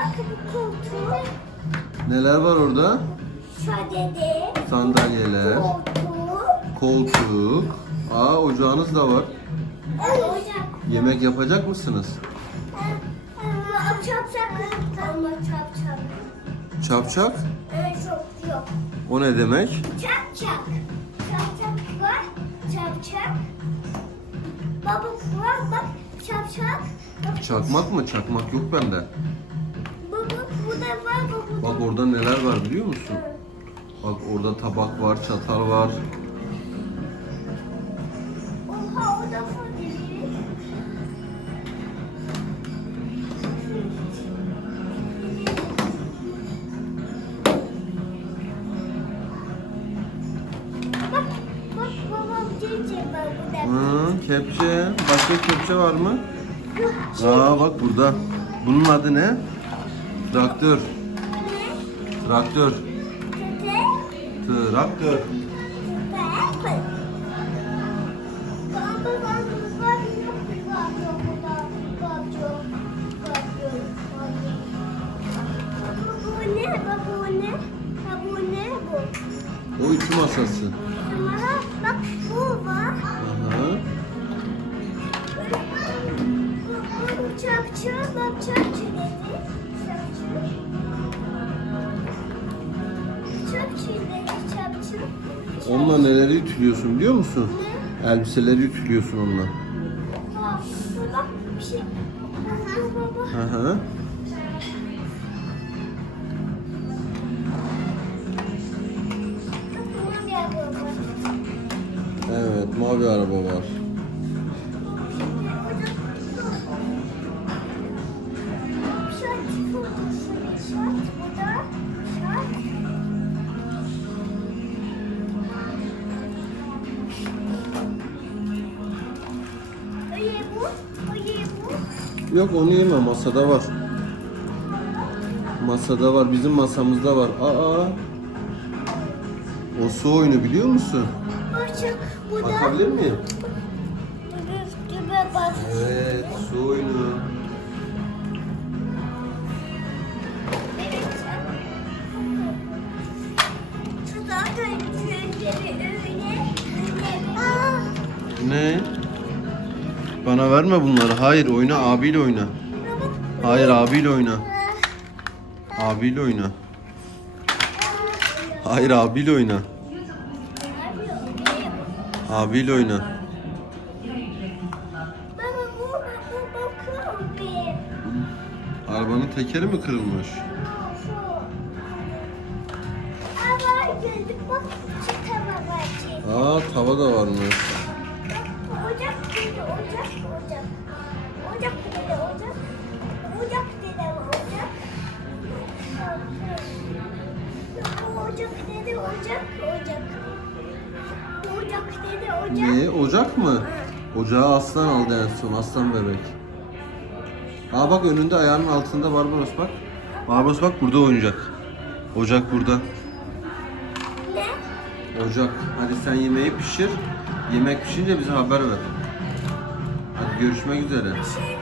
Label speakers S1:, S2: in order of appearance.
S1: bak bu koltuğu.
S2: Neler var orada?
S1: Şöyle
S2: Sandalyeler,
S1: koltuğu.
S2: koltuk. Aa ocağınız da var.
S1: Ocak.
S2: Yemek yapacak mısınız?
S1: Ama çapçak. Ama çapçak.
S2: Çapçak?
S1: Evet çok yok.
S2: O ne demek?
S1: Çapçak. Çapçak var. Çapçak. Baba var bak. Çapçak. Bak,
S2: Çakmak mı? Çakmak yok bende. Bak orada neler var biliyor musun? Bak orada tabak var, çatal var. Hı, kepçe. Başka kepçe var mı? Aa bak burada. Bunun adı ne? Traktör. Traktör. Traktör.
S1: Bu ne? Bu ne? Bu ne bu?
S2: O ütü masası.
S1: Numara bak
S2: Onunla neleri ütülüyorsun biliyor musun? Elbiseleri ütülüyorsun onunla. Hı. Evet mavi araba var. Yok onu yeme masada var. Masada var bizim masamızda var. Aa. O su oyunu biliyor musun?
S1: Açık, bu da.
S2: Bakabilir miyim?
S1: Bas.
S2: Evet su oyunu.
S1: Öyle, öyle. Aa,
S2: Ne? Bana verme bunları. Hayır oyna abiyle oyna. Hayır abiyle oyna. Abiyle oyna. Hayır abiyle oyna. Abiyle oyna. Arabanın tekeri mi kırılmış? Aa tava da varmış.
S1: Ocak ocak ocak. Ocak dedi ocak.
S2: Niye? Ocak mı? Ocağı aslan aldı en son. Aslan bebek. Aa bak önünde ayağının altında Barbaros bak. Barbaros bak burada oynayacak. Ocak burada.
S1: Ne?
S2: Ocak. Hadi sen yemeği pişir. Yemek pişince bize haber ver. Hadi görüşmek üzere.
S1: Şey